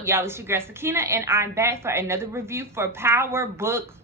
up, y'all? It's your girl Sakina, and I'm back for another review for Power Book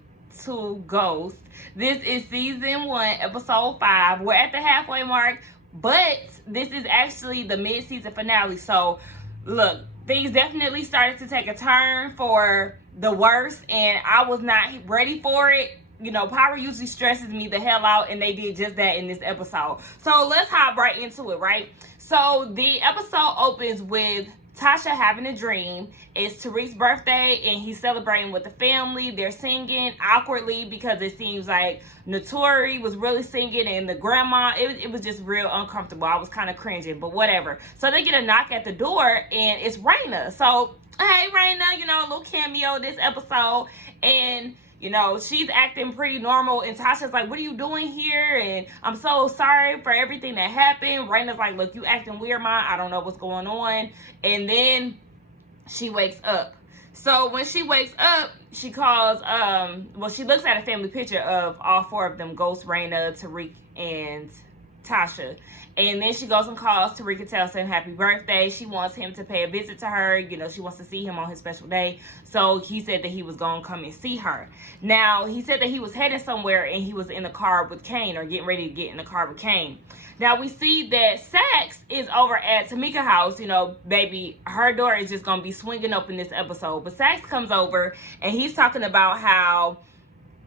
2 Ghost. This is season 1, episode 5. We're at the halfway mark, but this is actually the mid-season finale. So, look, things definitely started to take a turn for the worst, and I was not ready for it. You know, Power usually stresses me the hell out, and they did just that in this episode. So let's hop right into it, right? So the episode opens with Tasha having a dream. It's Tariq's birthday, and he's celebrating with the family. They're singing awkwardly because it seems like Notori was really singing, and the grandma, it was just real uncomfortable. I was kind of cringing, but whatever. So they get a knock at the door, and it's Raina. So, hey, Raina, you know, a little cameo this episode, and you know, she's acting pretty normal, and Tasha's like, what are you doing here? And I'm so sorry for everything that happened. Raina's like, look, you acting weird, Ma. I don't know what's going on. And then she wakes up. So when she wakes up, she calls, she looks at a family picture of all 4 of them, Ghost, Raina, Tariq, and Tasha. And then she goes and calls Tariq and tells him happy birthday. She wants him to pay a visit to her. You know, she wants to see him on his special day. So he said that he was going to come and see her. Now, he said that he was headed somewhere, and he was in the car with Kane, or getting ready to get in the car with Kane. Now, we see that Sax is over at Tamika's house. You know, baby, her door is just going to be swinging open this episode. But Sax comes over, and he's talking about how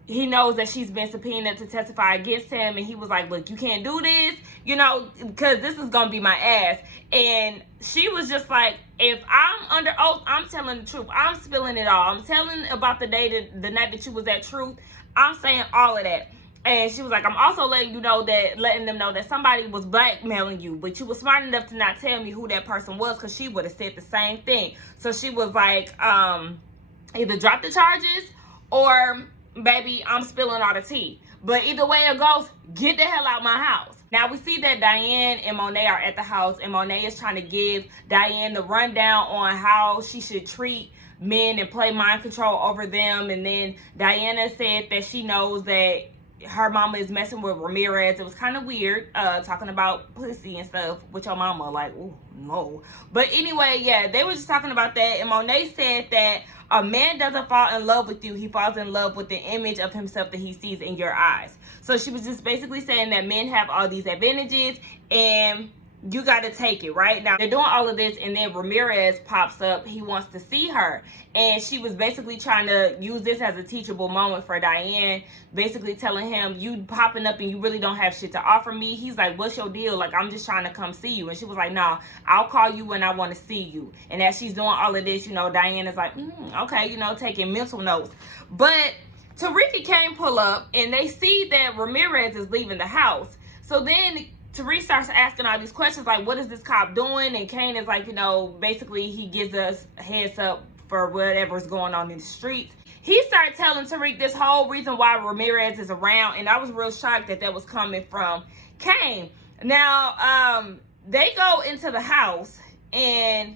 he knows that she's been subpoenaed to testify against him, and he was like, look, you can't do this, you know, because this is going to be my ass. And she was just like, if I'm under oath, I'm telling the truth. I'm spilling it all. I'm telling about the night that you was at Truth. I'm saying all of that. And she was like, I'm also letting them know that somebody was blackmailing you, but you were smart enough to not tell me who that person was, because she would have said the same thing. So she was like, either drop the charges, or baby, I'm spilling all the tea. But either way it goes, get the hell out my house. Now we see that Diane and Monet are at the house, and Monet is trying to give Diane the rundown on how she should treat men and play mind control over them. And then Diana said that she knows that her mama is messing with Ramirez. It was kind of weird, talking about pussy and stuff with your mama. Like, ooh, no. But anyway, yeah, they were just talking about that. And Monet said that a man doesn't fall in love with you. He falls in love with the image of himself that he sees in your eyes. So she was just basically saying that men have all these advantages, and you got to take it, right? Now, they're doing all of this, and then Ramirez pops up. He wants to see her. And she was basically trying to use this as a teachable moment for Diane, basically telling him, you popping up and you really don't have shit to offer me. He's like, what's your deal? Like, I'm just trying to come see you. And she was like, nah, I'll call you when I want to see you. And as she's doing all of this, you know, Diane is like, okay, you know, taking mental notes. But Tariq and Kane pull up, and they see that Ramirez is leaving the house. So then Tariq starts asking all these questions like, what is this cop doing? And Kane is like, you know, basically he gives us a heads up for whatever's going on in the streets. He started telling Tariq this whole reason why Ramirez is around, and I was real shocked that that was coming from Kane. Now, they go into the house, and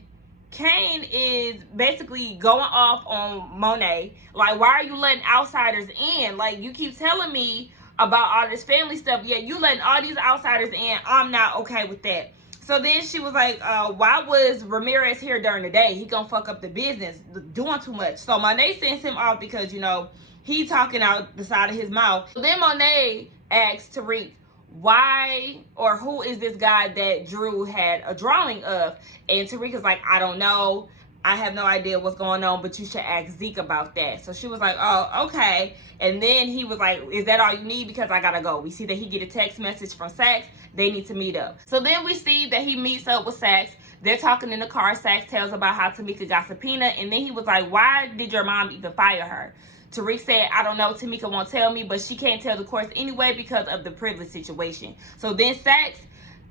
Kane is basically going off on Monet. Like, why are you letting outsiders in? Like, you keep telling me about all this family stuff, yet you letting all these outsiders in. I'm not okay with that. So then she was like, why was Ramirez here during the day? He gonna fuck up the business, doing too much. So Monet sends him off because, you know, he talking out the side of his mouth. So then Monet asks Tariq, why or who is this guy that Drew had a drawing of? And Tariq is like, I don't know. I have no idea what's going on, but you should ask Zeke about that. So she was like, oh, okay. And then he was like, is that all you need? Because I gotta go. We see that he get a text message from Sax. They need to meet up. So then we see that he meets up with Sax. They're talking in the car. Sax tells about how Tamika got subpoenaed. And then he was like, why did your mom even fire her? Tariq said, I don't know. Tamika won't tell me, but she can't tell the courts anyway because of the privilege situation. So then Sax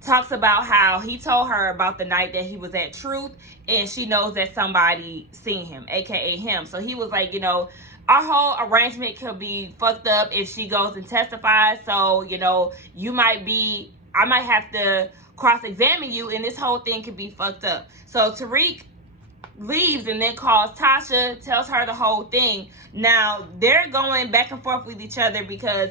talks about how he told her about the night that he was at Truth, and she knows that somebody seen him, aka him. So he was like, you know, our whole arrangement could be fucked up if she goes and testifies. So, you know, I might have to cross-examine you, and this whole thing could be fucked up. So Tariq leaves and then calls Tasha, tells her the whole thing. Now, they're going back and forth with each other because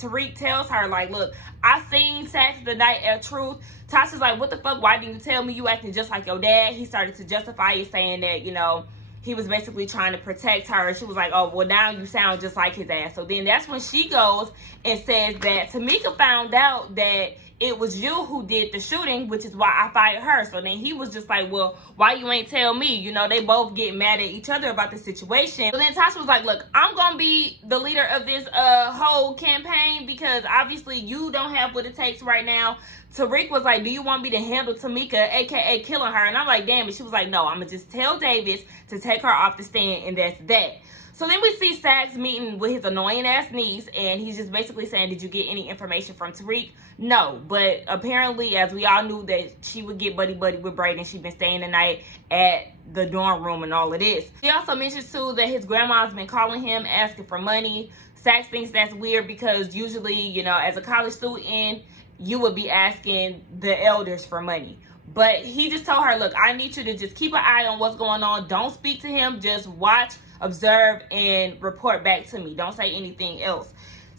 Tariq tells her, like, look, I seen Sax the night at Truth. Tasha's like, what the fuck? Why didn't you tell me? You acting just like your dad. He started to justify it, saying that, you know, he was basically trying to protect her. She was like, oh, well, now you sound just like his ass. So then that's when she goes and says that Tamika found out that it was you who did the shooting, which is why I fired her. So then he was just like, well, why you ain't tell me? You know, they both get mad at each other about the situation. So then Tasha was like, look, I'm going to be the leader of this whole campaign because obviously you don't have what it takes right now. Tariq was like, do you want me to handle Tamika, aka killing her? And I'm like, damn it. She was like, no, I'm going to just tell Davis to take her off the stand, and that's that. So then we see Sax meeting with his annoying ass niece, and he's just basically saying, did you get any information from Tariq? No, but apparently, as we all knew, that she would get buddy-buddy with Brayden. She'd been staying the night at the dorm room and all of this. She also mentions, too, that his grandma's been calling him, asking for money. Sax thinks that's weird because usually, you know, as a college student, you would be asking the elders for money. But he just told her, look, I need you to just keep an eye on what's going on. Don't speak to him. Just watch, observe, and report back to me. Don't say anything else.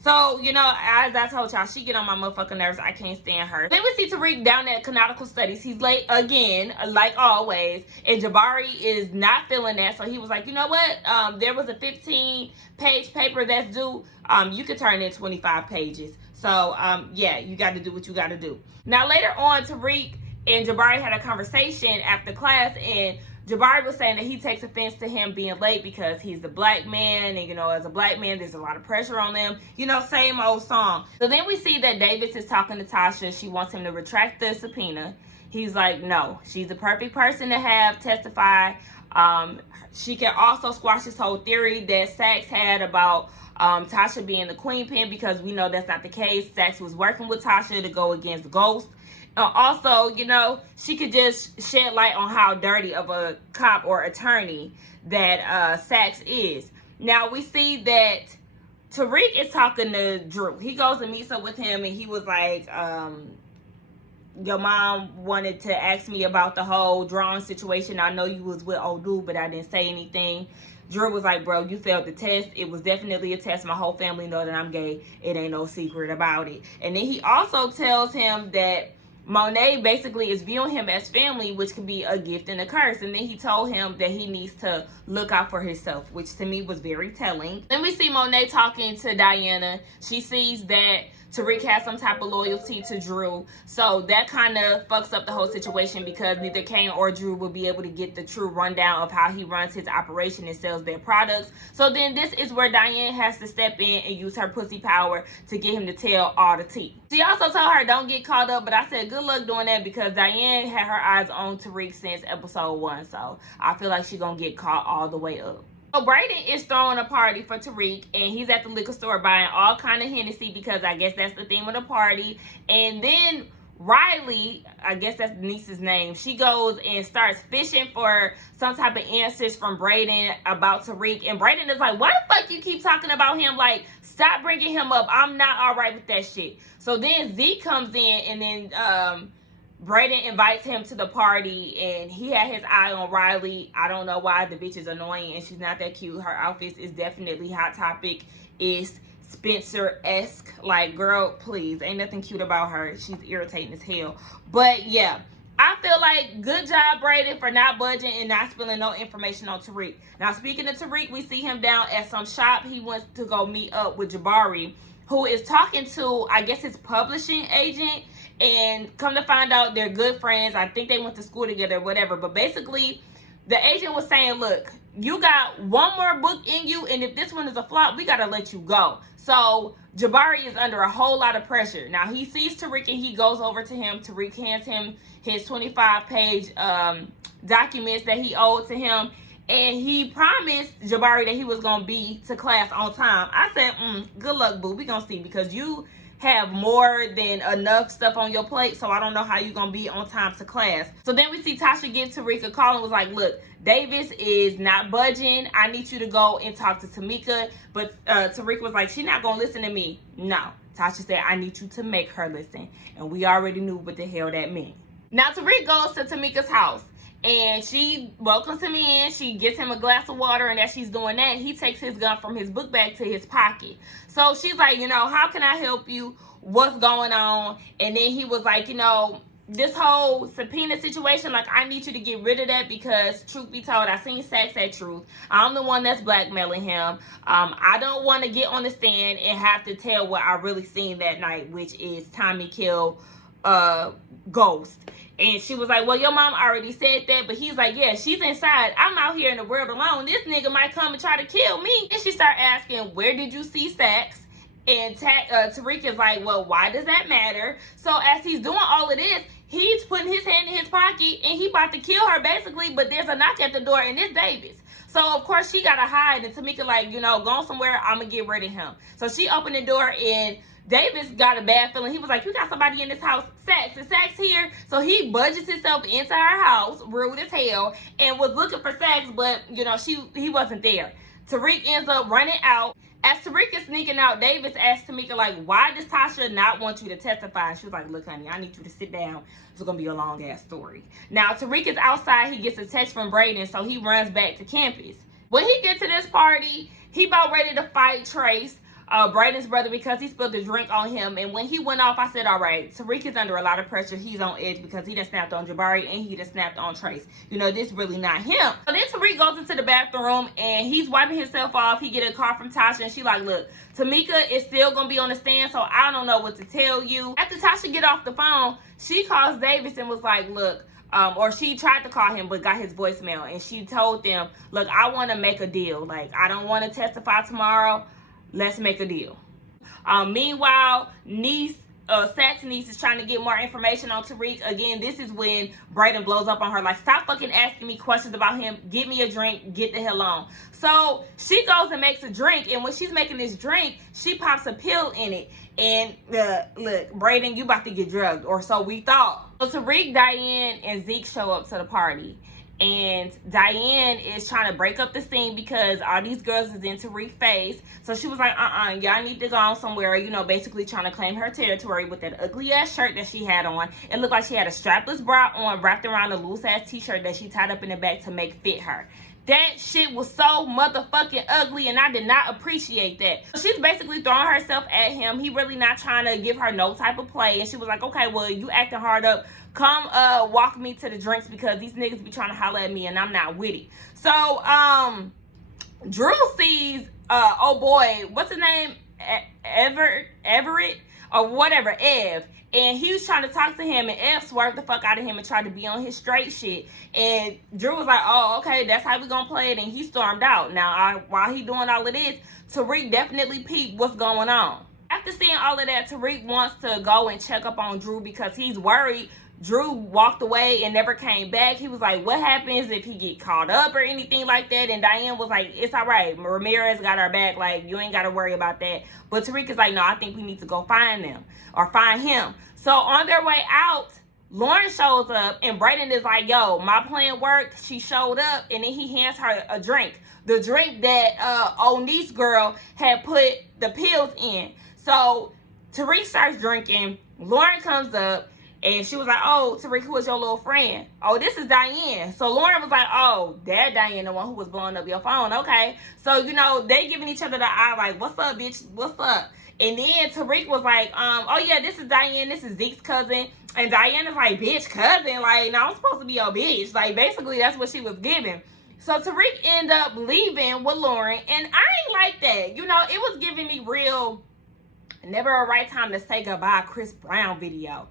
So, you know, as I told y'all, she get on my motherfucking nerves. I can't stand her. Then we see Tariq down at Canonical Studies. He's late again, like always. And Jabari is not feeling that. So he was like, you know what? There was a 15-page paper that's due. You could turn in 25 pages. So, yeah, you got to do what you got to do. Now, later on, Tariq and Jabari had a conversation after class, and Jabari was saying that he takes offense to him being late because he's the black man, and, you know, as a black man, there's a lot of pressure on them. You know, same old song. So then we see that Davis is talking to Tasha. She wants him to retract the subpoena. He's like, no, she's the perfect person to have testify. She can also squash this whole theory that Sax had about Tasha being the queen pin, because we know that's not the case. Sax was working with Tasha to go against Ghost. Also, you know, she could just shed light on how dirty of a cop or attorney that Sax is. Now, we see that Tariq is talking to Drew. He goes and meets up with him, and he was like, your mom wanted to ask me about the whole drawing situation. I know you was with old dude, but I didn't say anything. Drew was like, bro, you failed the test. It was definitely a test. My whole family know that I'm gay. It ain't no secret about it. And then he also tells him that Monet basically is viewing him as family, which could be a gift and a curse. And then he told him that he needs to look out for himself, which to me was very telling. Then we see Monet talking to Diana. She sees that Tariq has some type of loyalty to Drew. So that kind of fucks up the whole situation, because neither Kane or Drew will be able to get the true rundown of how he runs his operation and sells their products. So then this is where Diane has to step in and use her pussy power to get him to tell all the tea. She also told her don't get caught up, but I said good luck doing that, because Diane had her eyes on Tariq since episode 1. So I feel like she's gonna get caught all the way up. So Brayden is throwing a party for Tariq, and he's at the liquor store buying all kind of Hennessy, because I guess that's the theme of the party. And then Riley, I guess that's the niece's name, she goes and starts fishing for some type of answers from Brayden about Tariq. And Brayden is like, why the fuck you keep talking about him? Like, stop bringing him up. I'm not all right with that shit. So then Zeke comes in, and then Brayden invites him to the party, and he had his eye on Riley. I don't know why. The bitch is annoying, and she's not that cute. Her outfit is definitely Hot Topic. It's Spencer-esque. Like, girl, please. Ain't nothing cute about her. She's irritating as hell. But, yeah. I feel like good job, Brayden, for not budging and not spilling no information on Tariq. Now, speaking of Tariq, we see him down at some shop. He wants to go meet up with Jabari, who is talking to, I guess, his publishing agent. And come to find out, they're good friends. I think they went to school together, whatever. But basically, the agent was saying, look, you got one more book in you, and if this one is a flop, we got to let you go. So Jabari is under a whole lot of pressure. Now, he sees Tariq, and he goes over to him. Tariq hands him his 25-page documents that he owed to him. And he promised Jabari that he was going to be to class on time. I said, good luck, boo. We going to see, because you have more than enough stuff on your plate, so I don't know how you're gonna be on time to class. So then we see Tasha give Tariq a call and was like, look, Davis is not budging. I need you to go and talk to Tamika. But Tariq was like, she's not gonna listen to me. No. Tasha said, I need you to make her listen. And we already knew what the hell that meant. Now Tariq goes to Tamika's house, And she welcomes him in. She gets him a glass of water, and as she's doing that, he takes his gun from his book bag to his pocket. So she's like, how can I help you? What's going on? And then he was like, this whole subpoena situation, like, I need you to get rid of that because, truth be told, I seen Sax at Truth. I'm the one that's blackmailing him. I don't want to get on the stand and have to tell what I really seen that night, which is Tommy kill Ghost. And she was like, well, your mom already said that. But he's like, yeah, she's inside. I'm out here in the world alone. This nigga might come and try to kill me. And she started asking, where did you see Sax? And Tariq is like, well, why does that matter? So as he's doing all of this, he's putting his hand in his pocket and he about to kill her basically. But there's a knock at the door and it's Davis. So of course she got to hide. And Tamika like, going somewhere, I'm going to get rid of him. So she opened the door and Davis got a bad feeling. He was like, you got somebody in this house, Sax. Is Sax here? So he budgets himself into her house, rude as hell, and was looking for Sax, but, he wasn't there. Tariq ends up running out. As Tariq is sneaking out, Davis asked Tamika, like, why does Tasha not want you to testify? She was like, look, honey, I need you to sit down. It's going to be a long-ass story. Now, Tariq is outside. He gets a text from Braden, so he runs back to campus. When he gets to this party, he about ready to fight Trace, Braden's brother, because he spilled the drink on him. And when he went off, I said, all right, Tariq is under a lot of pressure. He's on edge because he done snapped on Jabari and he done snapped on Trace. This really not him. So then Tariq goes into the bathroom and he's wiping himself off. He get a call from Tasha and she like, look, Tamika is still going to be on the stand, so I don't know what to tell you. After Tasha get off the phone, she calls Davis and was like, look, or she tried to call him but got his voicemail. And she told them, look, I want to make a deal. Like, I don't want to testify tomorrow. Let's make a deal. Meanwhile, Sax's niece is trying to get more information on Tariq. Again, this is when Braden blows up on her. Like, stop fucking asking me questions about him. Get me a drink. Get the hell on. So she goes and makes a drink. And when she's making this drink, she pops a pill in it. And look, Braden, you about to get drugged. Or so we thought. So Tariq, Diane, and Zeke show up to the party. And Diane is trying to break up the scene because all these girls is in Tariq's face. So she was like, y'all need to go on somewhere, basically trying to claim her territory with that ugly ass shirt that she had on. It looked like she had a strapless bra on wrapped around a loose ass t-shirt that she tied up in the back to make fit her. That shit was so motherfucking ugly and I did not appreciate that. She's basically throwing herself at him. He really not trying to give her no type of play. And she was like, okay, well, you acting hard up. Come walk me to the drinks because these niggas be trying to holler at me and I'm not with it. So Drew sees oh boy, what's his name? Everett or whatever, Ev. And he was trying to talk to him and Ev swerved the fuck out of him and tried to be on his straight shit. And Drew was like, oh, okay, that's how we gonna play it. And he stormed out. Now, while he doing all of this, Tariq definitely peeped what's going on. After seeing all of that, Tariq wants to go and check up on Drew because he's worried Drew walked away and never came back. He was like, what happens if he get caught up or anything like that? And Diane was like, it's all right. Ramirez got our back. Like, you ain't got to worry about that. But Tariq is like, no, I think we need to go find them or find him. So on their way out, Lauren shows up and Braden is like, yo, my plan worked. She showed up and then he hands her a drink. The drink that old niece girl had put the pills in. So Tariq starts drinking. Lauren comes up. And she was like, oh, Tariq, who is your little friend? Oh, this is Diane. So Lauren was like, oh, that Diane, the one who was blowing up your phone. Okay. So, they giving each other the eye like, what's up, bitch? What's up? And then Tariq was like, oh, yeah, this is Diane. This is Zeke's cousin. And Diane is like, bitch, cousin? Like, no, I'm supposed to be your bitch. Like, basically, that's what she was giving. So Tariq ended up leaving with Lauren. And I ain't like that. It was giving me real... never a right time to say goodbye Chris Brown video.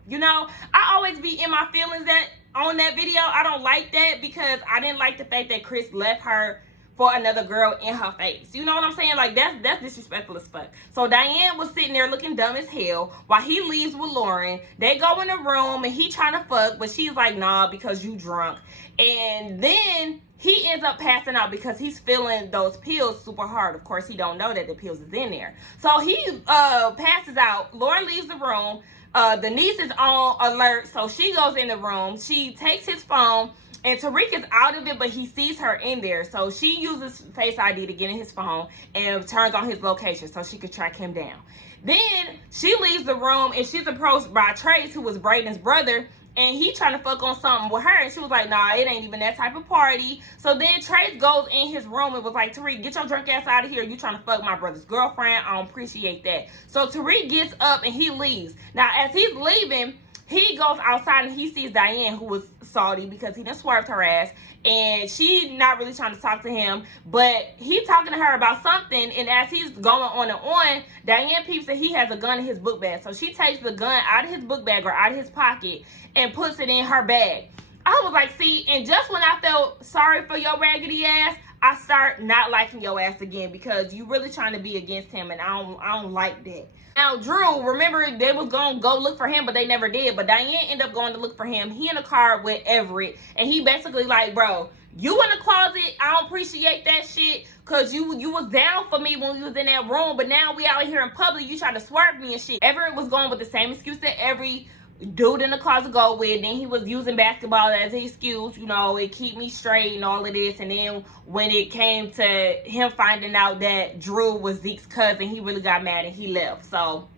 I always be in my feelings on that video. I don't like that because I didn't like the fact that Chris left her for another girl in her face. You know what I'm saying? Like, that's disrespectful as fuck. So Diane was sitting there looking dumb as hell while he leaves with Lauren. They go in the room and he trying to fuck, but she's like, nah, because you drunk. And then he ends up passing out because he's feeling those pills super hard. Of course, he don't know that the pills is in there. So he passes out. Lauren leaves the room. The niece is on alert, so she goes in the room. She takes his phone, and Tariq is out of it, but he sees her in there. So she uses Face ID to get in his phone and turns on his location so she could track him down. Then she leaves the room, and she's approached by Trace, who was Braden's brother, and he trying to fuck on something with her, and she was like, nah, it ain't even that type of party. So then Trace goes in his room and was like, Tariq, get your drunk ass out of here. You trying to fuck my brother's girlfriend. I don't appreciate that. So Tariq gets up and he leaves. Now, as he's leaving, he goes outside and he sees Diane, who was salty because he done swerved her ass, and she not really trying to talk to him, but he talking to her about something. And as he's going on and on, Diane peeps that he has a gun in his book bag. So she takes the gun out of his book bag or out of his pocket and puts it in her bag. I was like, see, and just when I felt sorry for your raggedy ass, I start not liking your ass again, because you really trying to be against him, and I don't like that. Now, Drew, remember, they was going to go look for him, but they never did. But Diane ended up going to look for him. He in the car with Everett, and he basically like, bro, you in the closet, I don't appreciate that shit, because you was down for me when we was in that room, but now we out here in public, you trying to swerve me and shit. Everett was going with the same excuse that every dude in the closet go with. Then he was using basketball as an excuse, you know, it keep me straight and all of this. And then when it came to him finding out that Drew was Zeke's cousin, he really got mad and he left. So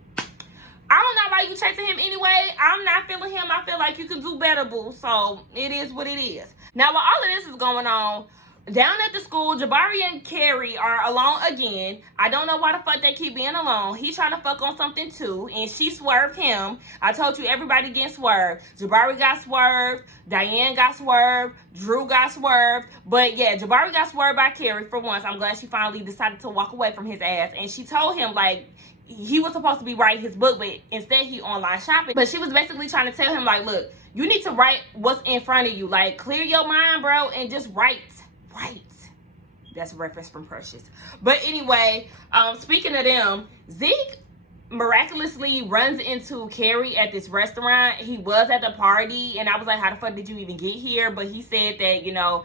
I don't know why you chasing him anyway. I'm not feeling him. I feel like you can do better, boo. So it is what it is. Now, while all of this is going on, down at the school, Jabari and Carrie are alone again. I don't know why the fuck they keep being alone. He trying to fuck on something too, and she swerved him. I told you, everybody getting swerved. Jabari got swerved. Diane got swerved. Drew got swerved. But yeah, Jabari got swerved by Carrie for once. I'm glad she finally decided to walk away from his ass. And she told him, like, he was supposed to be writing his book, but instead he online shopping. But she was basically trying to tell him, like, look, you need to write what's in front of you. Like, clear your mind, bro, and just write. Right. That's a reference from Precious. But anyway, speaking of them, Zeke miraculously runs into Carrie at this restaurant. He was at the party, and I was like, how the fuck did you even get here? But he said that, you know,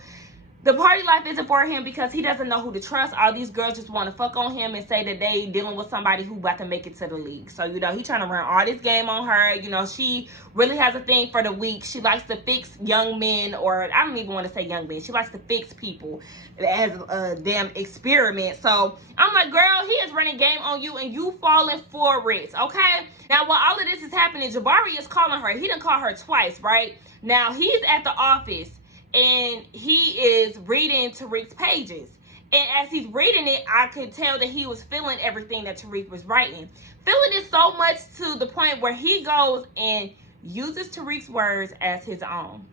the party life isn't for him because he doesn't know who to trust. All these girls just want to fuck on him and say that they dealing with somebody who about to make it to the league. So, you know, he trying to run all this game on her. You know, she really has a thing for the weak. She likes to fix young men, or I don't even want to say young men. She likes to fix people as a damn experiment. So I'm like, girl, he is running game on you and you falling for it, okay? Now, while all of this is happening, Jabari is calling her. He done called her twice, right? Now, he's at the office, and he is reading Tariq's pages. And as he's reading it, I could tell that he was feeling everything that Tariq was writing. Feeling it so much to the point where he goes and uses Tariq's words as his own.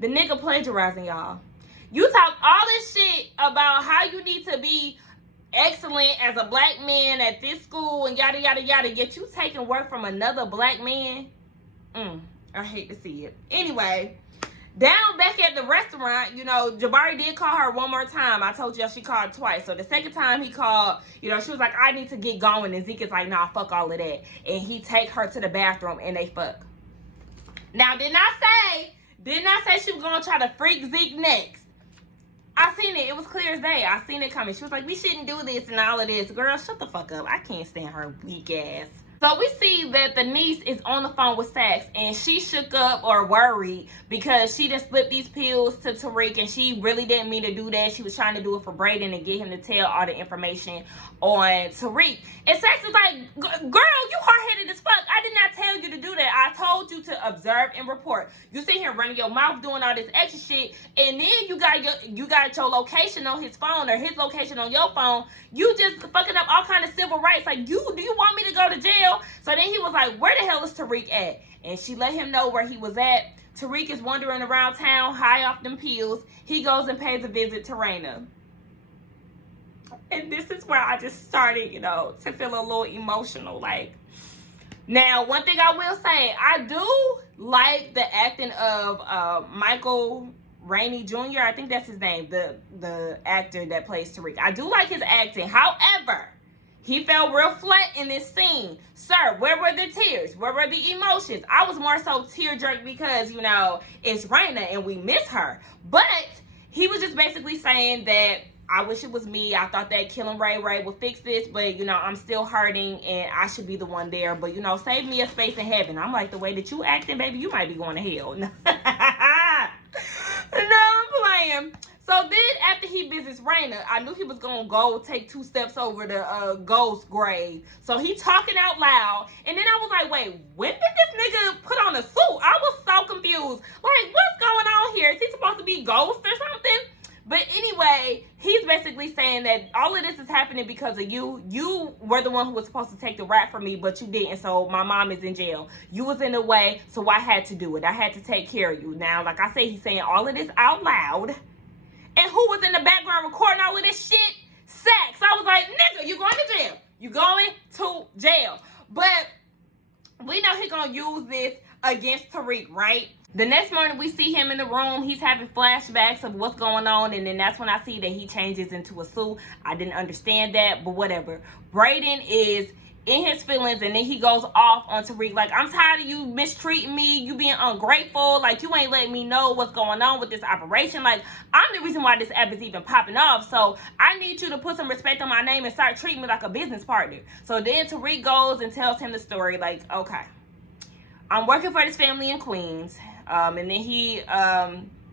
The nigga plagiarizing, y'all. You talk all this shit about how you need to be excellent as a black man at this school and yada, yada, yada, yet you taking work from another black man. I hate to see it. Anyway, down back at the restaurant, you know, Jabari did call her one more time. I told you she called twice. So the second time he called, you know, she was like, I need to get going. And Zeke is like, nah, fuck all of that. And he take her to the bathroom and they fuck. Now, didn't I say she was going to try to freak Zeke next? I seen it. It was clear as day. I seen it coming. She was like, we shouldn't do this and all of this. Girl, shut the fuck up. I can't stand her weak ass. So we see that the niece is on the phone with Sax, and she shook up or worried because she done slipped these pills to Tariq, and she really didn't mean to do that. She was trying to do it for Brayden and get him to tell all the information on Tariq. And Sax is like, girl, you hard-headed as fuck. I did not tell you to do that. I told you to observe and report. You sit here running your mouth doing all this extra shit, and then you got your location on his phone or his location on your phone. You just fucking up all kind of civil rights. Like, do you want me to go to jail? So then he was like, where the hell is Tariq at? And she let him know where he was at. Tariq is wandering around town high off them pills. He goes and pays a visit to Raina. And this is where I just started, you know, to feel a little emotional. Like, now, one thing I will say, I do like the acting of Michael Rainey Jr. I think that's his name, the actor that plays Tariq. I do like his acting. However, he fell real flat in this scene. Sir, where were the tears? Where were the emotions? I was more so tear-jerked because, you know, it's Raina and we miss her. But he was just basically saying that I wish it was me. I thought that killing Ray would fix this, but, you know, I'm still hurting and I should be the one there. But, you know, save me a space in heaven. I'm like, the way that you acting, baby, you might be going to hell. No, I'm playing. So then after he visits Raina, I knew he was going to go take 2 steps over the ghost grave. So he talking out loud. And then I was like, wait, when did this nigga put on a suit? I was so confused. Like, what's going on here? Is he supposed to be ghost or something? But anyway, he's basically saying that all of this is happening because of you. You were the one who was supposed to take the rap from me, but you didn't. So my mom is in jail. You was in the way, so I had to do it. I had to take care of you. Now, like I said, he's saying all of this out loud. And who was in the background recording all of this shit? Sax. I was like, nigga, you going to jail. You going to jail. But we know he's going to use this against Tariq, right? The next morning, we see him in the room. He's having flashbacks of what's going on. And then that's when I see that he changes into a suit. I didn't understand that, but whatever. Brayden is in his feelings, and then he goes off on Tariq. Like, I'm tired of you mistreating me. You being ungrateful. Like, you ain't letting me know what's going on with this operation. Like, I'm the reason why this app is even popping off. So, I need you to put some respect on my name and start treating me like a business partner. So, then Tariq goes and tells him the story. Like, okay, I'm working for this family in Queens. And then he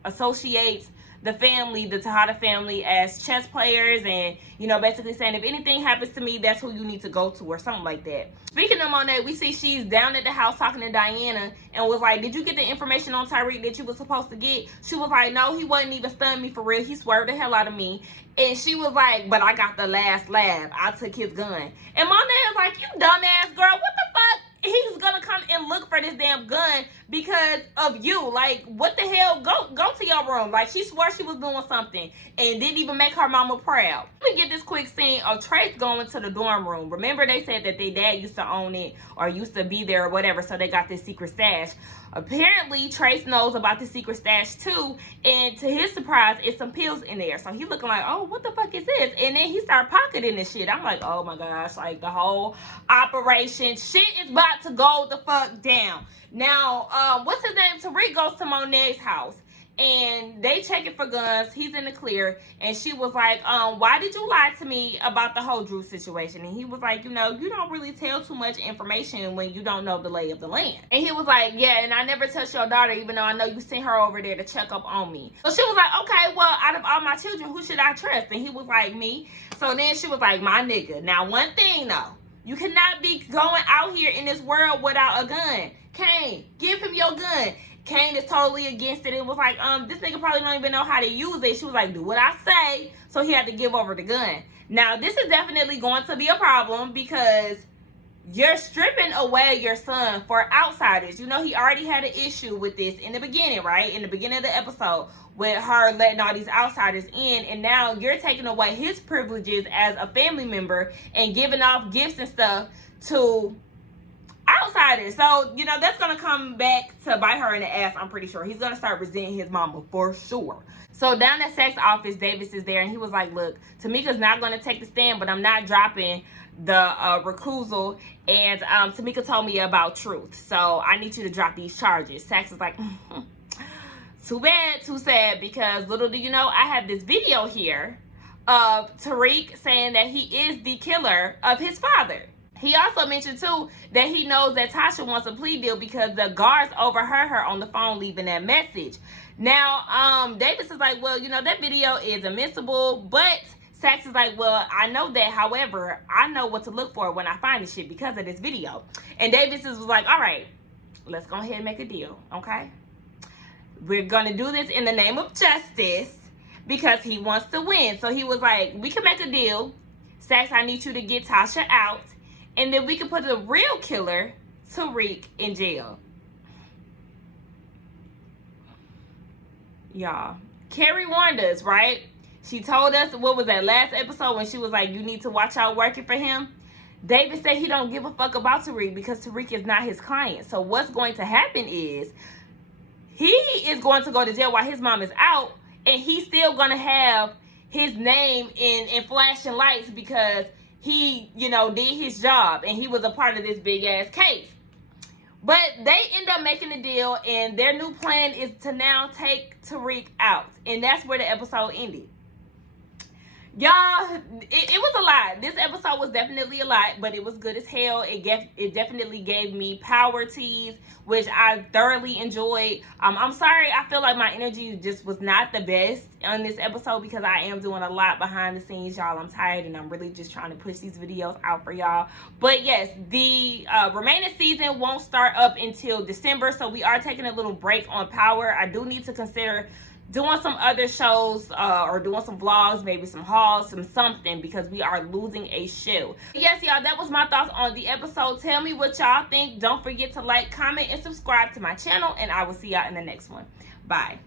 associates the family, the Tejada family, as chess players, and, you know, basically saying if anything happens to me, that's who you need to go to, or something like that. Speaking of Monet, we see she's down at the house talking to Diana and was like, did you get the information on Tariq that you were supposed to get? She was like, no, he wasn't even stunning me for real. He swerved the hell out of me. And she was like, but I got the last lab. I took his gun. And Monet was like, you dumbass girl, what the fuck? He's gonna come and look for this damn gun because of you. Like, what the hell? Go to your room. Like, she swore she was doing something and didn't even make her mama proud. Let me get this quick scene of Trace going to the dorm room. Remember, they said that their dad used to own it or used to be there or whatever, so they got this secret stash. Apparently, Trace knows about the secret stash too, and to his surprise, it's some pills in there. So he looking like, oh, what the fuck is this? And then he started pocketing this shit. I'm like, oh my gosh, like the whole operation, shit is about to go the fuck down. Now, what's his name? Tariq goes to Monet's house, and they checking for guns. He's in the clear, and she was like, why did you lie to me about the whole Drew situation? And he was like, you know, you don't really tell too much information when you don't know the lay of the land. And he was like, yeah, and I never touched your daughter, even though I know you sent her over there to check up on me. So she was like, okay, well, out of all my children, who should I trust? And he was like, me. So then she was like, my nigga. Now, one thing, though, you cannot be going out here in this world without a gun. Kane, give him your gun. Kane is totally against it. It was like, this nigga probably don't even know how to use it. She was like, do what I say. So he had to give over the gun. Now, this is definitely going to be a problem because you're stripping away your son for outsiders. You know, he already had an issue with this in the beginning, right? In the beginning of the episode with her letting all these outsiders in. And now you're taking away his privileges as a family member and giving off gifts and stuff to outsiders. So, you know, that's gonna come back to bite her in the ass, I'm pretty sure. He's gonna start resenting his mama for sure. So down at Sax's office, Davis is there, and he was like, look, Tamika's not gonna take the stand, but I'm not dropping the recusal, and Tamika told me about Truth, so I need you to drop these charges. Sax is like, too bad, too sad, because little do you know, I have this video here of Tariq saying that he is the killer of his father. He also mentioned, too, that he knows that Tasha wants a plea deal because the guards overheard her on the phone leaving that message. Now, Davis is like, well, you know, that video is admissible, but Sax is like, well, I know that. However, I know what to look for when I find this shit because of this video. And Davis was like, all right, let's go ahead and make a deal, okay? We're going to do this in the name of justice because he wants to win. So he was like, we can make a deal. Sax, I need you to get Tasha out. And then we can put the real killer, Tariq, in jail. Y'all. Carrie warned us, right? She told us, what was that last episode when she was like, you need to watch out working for him? David said he don't give a fuck about Tariq because Tariq is not his client. So what's going to happen is he is going to go to jail while his mom is out, and he's still going to have his name in flashing lights because he, you know, did his job and he was a part of this big ass case. But they end up making a deal, and their new plan is to now take Tariq out. And that's where the episode ended. Y'all, it was a lot. This episode was definitely a lot, but it was good as hell. It definitely gave me power teas, which I thoroughly enjoyed. I'm sorry, I feel like my energy just was not the best on this episode because I am doing a lot behind the scenes, y'all. I'm tired and I'm really just trying to push these videos out for y'all. But yes, the remaining season won't start up until December, so we are taking a little break on Power. I do need to consider doing some other shows or doing some vlogs, maybe some hauls, something, because we are losing a show. Yes, y'all, that was my thoughts on the episode. Tell me what y'all think. Don't forget to like, comment, and subscribe to my channel, and I will see y'all in the next one. Bye.